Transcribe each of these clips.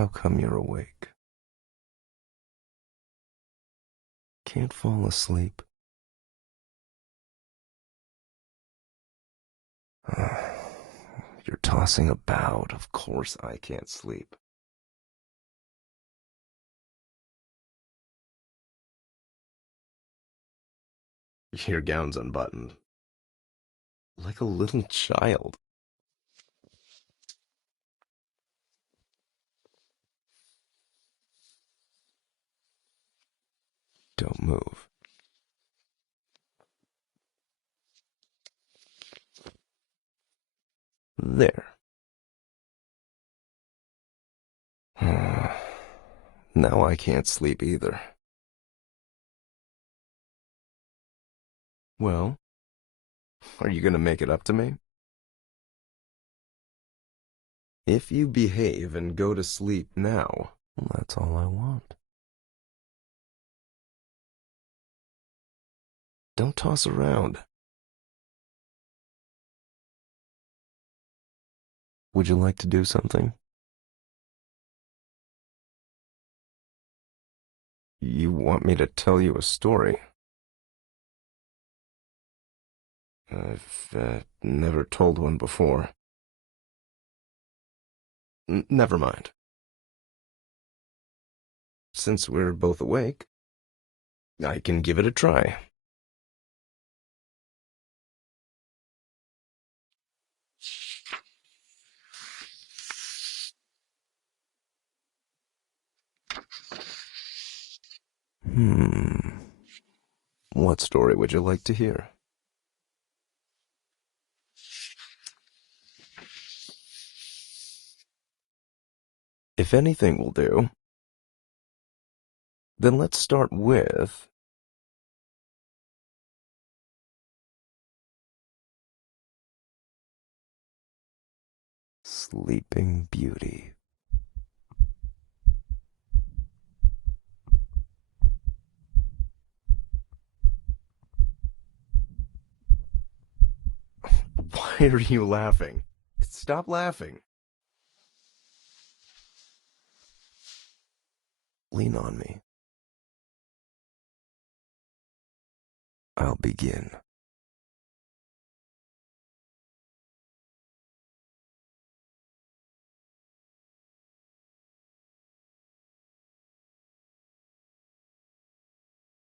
How come you're awake? Can't fall asleep? You're tossing about. Of course I can't sleep. Your gown's unbuttoned. Like a little child. Don't move. There. Now I can't sleep either. Well, are you gonna make it up to me? If you behave and go to sleep now, that's all I want. Don't toss around. Would you like to do something? You want me to tell you a story? I've never told one before. Never mind. Since we're both awake, I can give it a try. What story would you like to hear? If anything will do, then let's start with Sleeping Beauty. Why are you laughing? Stop laughing. Lean on me. I'll begin.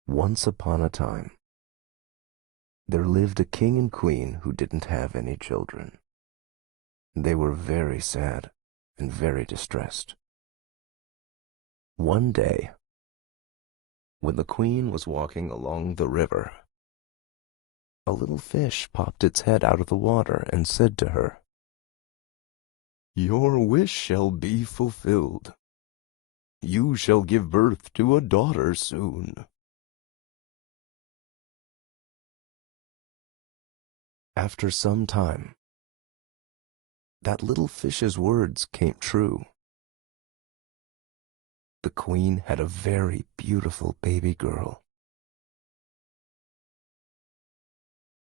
Once upon a time, there lived a king and queen who didn't have any children. They were very sad and very distressed. One day, when the queen was walking along the river, a little fish popped its head out of the water and said to her, "Your wish shall be fulfilled. You shall give birth to a daughter soon." After some time, that little fish's words came true. The queen had a very beautiful baby girl.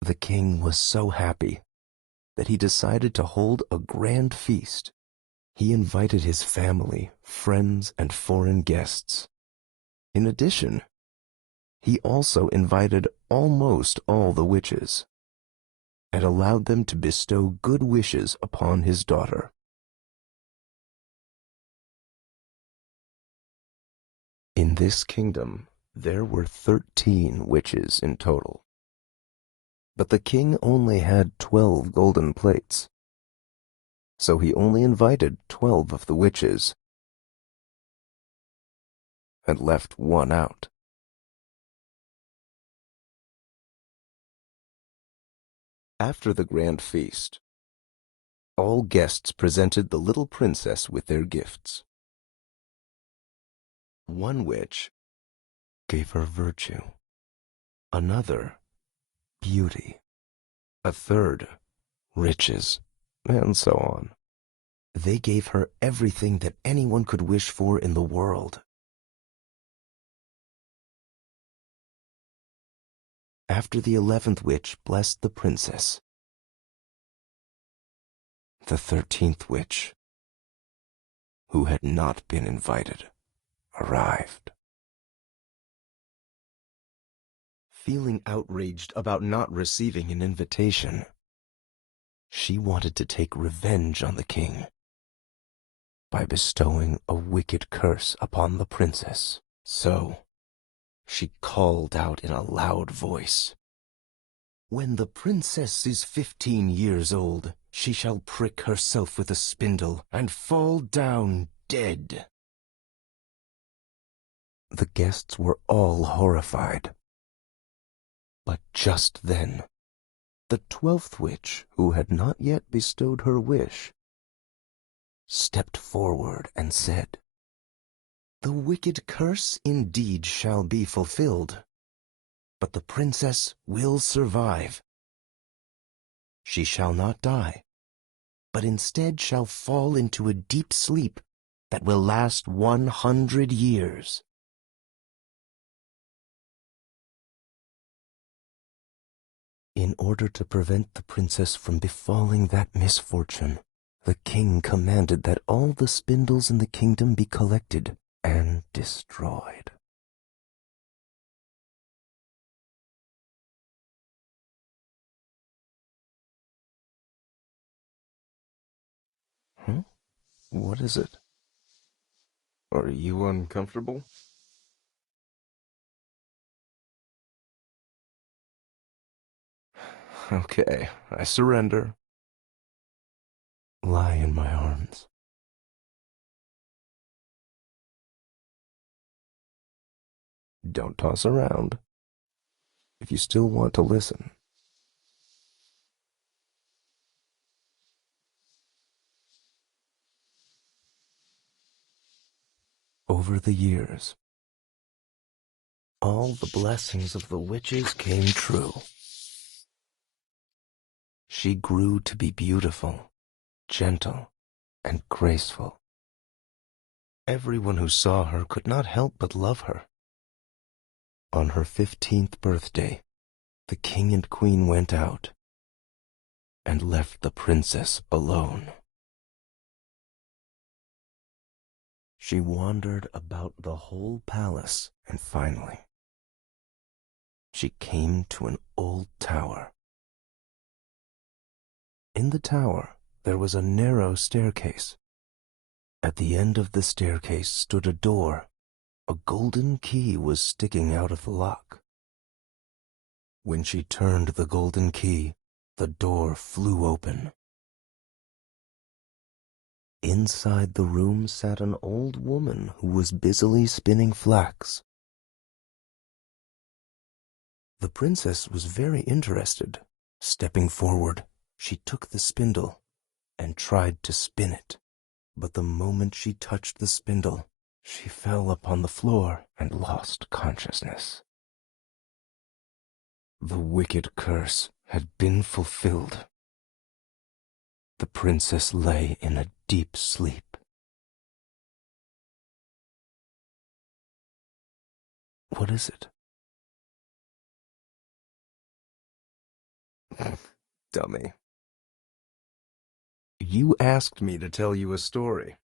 The king was so happy that he decided to hold a grand feast. He invited his family, friends, and foreign guests. In addition, he also invited almost all the witches and allowed them to bestow good wishes upon his daughter. In this kingdom, there were 13 witches in total. But the king only had 12 golden plates, so he only invited 12 of the witches and left one out. After the grand feast, all guests presented the little princess with their gifts. One witch gave her virtue, another beauty, a third riches, and so on. They gave her everything that anyone could wish for in the world. After the 11th witch blessed the princess, the 13th witch who had not been invited, arrived. Feeling outraged about not receiving an invitation, she wanted to take revenge on the king by bestowing a wicked curse upon the princess. So, she called out in a loud voice, "When the princess is 15 years old, she shall prick herself with a spindle and fall down dead." The guests were all horrified. But just then, the 12th witch, who had not yet bestowed her wish, stepped forward and said, "The wicked curse indeed shall be fulfilled, but the princess will survive. She shall not die, but instead shall fall into a deep sleep that will last 100 years. In order to prevent the princess from befalling that misfortune, the king commanded that all the spindles in the kingdom be collected and destroyed. Huh? What is it? Are you uncomfortable? Okay, I surrender. Lie in my arms. Don't toss around. If you still want to listen. Over the years, all the blessings of the witches came true. She grew to be beautiful, gentle, and graceful. Everyone who saw her could not help but love her. On her 15th birthday, the king and queen went out and left the princess alone. She wandered about the whole palace, and finally, she came to an old tower. In the tower, there was a narrow staircase. At the end of the staircase stood a door. A golden key was sticking out of the lock. When she turned the golden key, the door flew open. Inside the room sat an old woman who was busily spinning flax. The princess was very interested. Stepping forward, she took the spindle and tried to spin it. But the moment she touched the spindle, she fell upon the floor and lost consciousness. The wicked curse had been fulfilled. The princess lay in a deep sleep. What is it? Dummy. You asked me to tell you a story.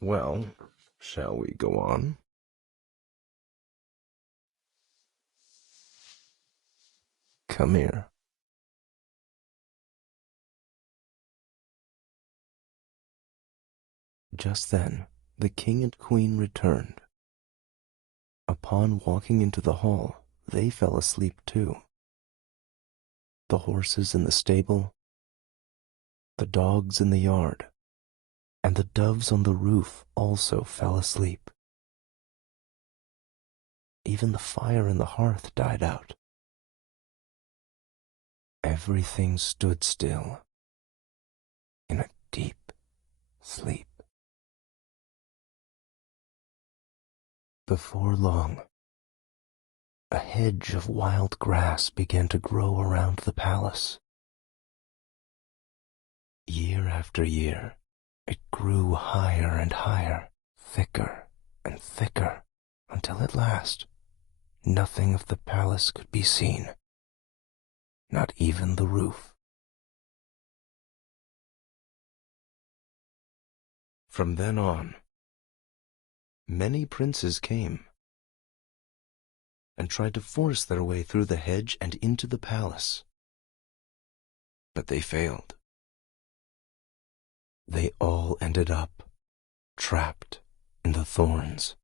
Well, shall we go on? Come here. Just then, the king and queen returned. Upon walking into the hall, they fell asleep too. The horses in the stable, the dogs in the yard, and the doves on the roof also fell asleep. Even the fire in the hearth died out. Everything stood still in a deep sleep. Before long, a hedge of wild grass began to grow around the palace. Year after year, it grew higher and higher, thicker and thicker, until at last, nothing of the palace could be seen, not even the roof. From then on, many princes came and tried to force their way through the hedge and into the palace. But they failed. They all ended up trapped in the thorns.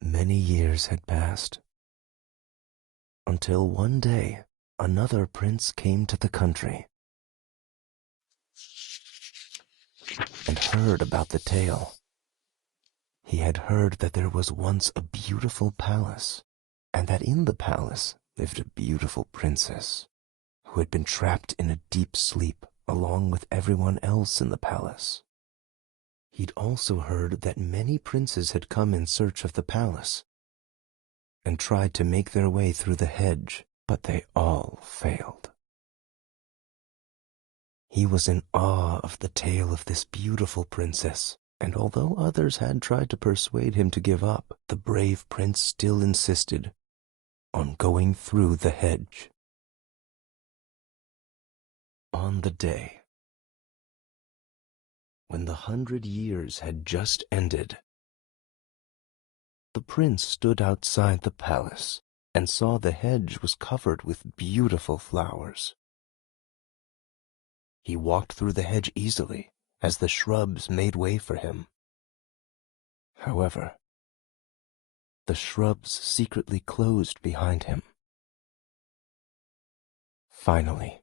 Many years had passed, until one day another prince came to the country and heard about the tale. He had heard that there was once a beautiful palace, and that in the palace lived a beautiful princess who had been trapped in a deep sleep along with everyone else in the palace. He'd also heard that many princes had come in search of the palace and tried to make their way through the hedge, but they all failed. He was in awe of the tale of this beautiful princess, and although others had tried to persuade him to give up, the brave prince still insisted on going through the hedge. On the day when the 100 years had just ended, the prince stood outside the palace and saw the hedge was covered with beautiful flowers. He walked through the hedge easily as the shrubs made way for him. However, the shrubs secretly closed behind him. Finally,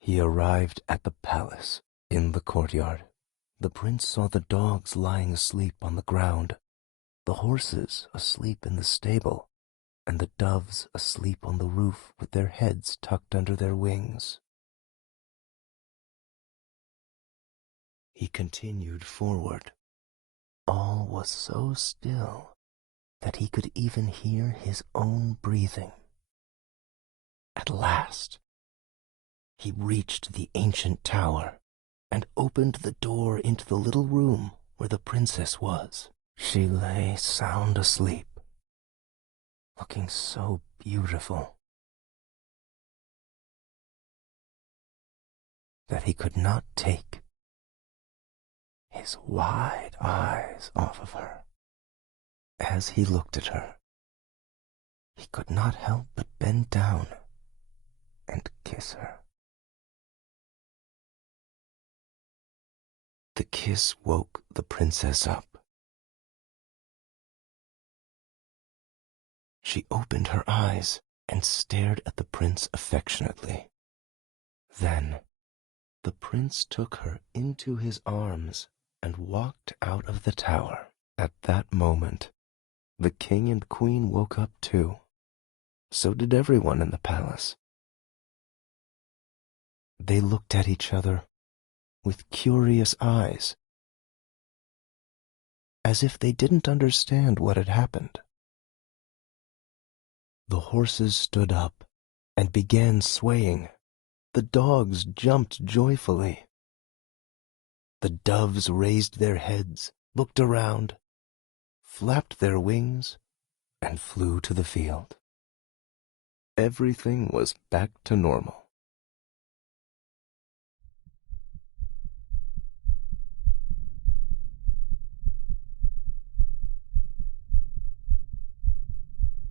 he arrived at the palace. In the courtyard, the prince saw the dogs lying asleep on the ground, the horses asleep in the stable, and the doves asleep on the roof with their heads tucked under their wings. He continued forward. All was so still that he could even hear his own breathing. At last, he reached the ancient tower and opened the door into the little room where the princess was. She lay sound asleep, looking so beautiful that he could not take his wide eyes off of her. As he looked at her, he could not help but bend down and kiss her. The kiss woke the princess up. She opened her eyes and stared at the prince affectionately. Then the prince took her into his arms and walked out of the tower. At that moment, the king and queen woke up too. So did everyone in the palace. They looked at each other with curious eyes, as if they didn't understand what had happened. The horses stood up and began swaying. The dogs jumped joyfully. The doves raised their heads, looked around, flapped their wings, and flew to the field. Everything was back to normal.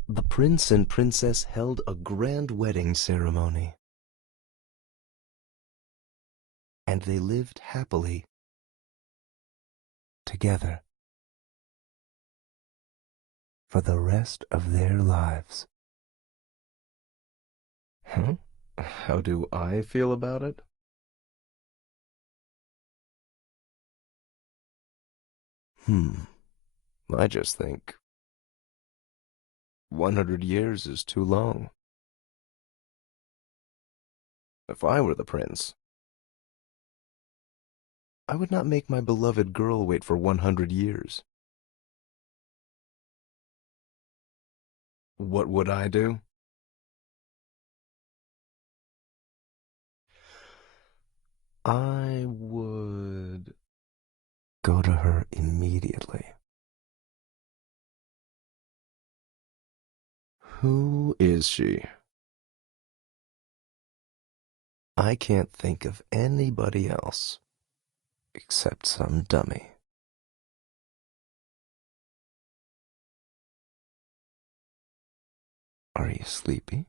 The prince and princess held a grand wedding ceremony, and they lived happily together for the rest of their lives. Huh? How do I feel about it? I just think 100 years is too long. If I were the prince, I would not make my beloved girl wait for 100 years. What would I do? I would go to her immediately. Who is she? I can't think of anybody else except some dummy. Are you sleepy?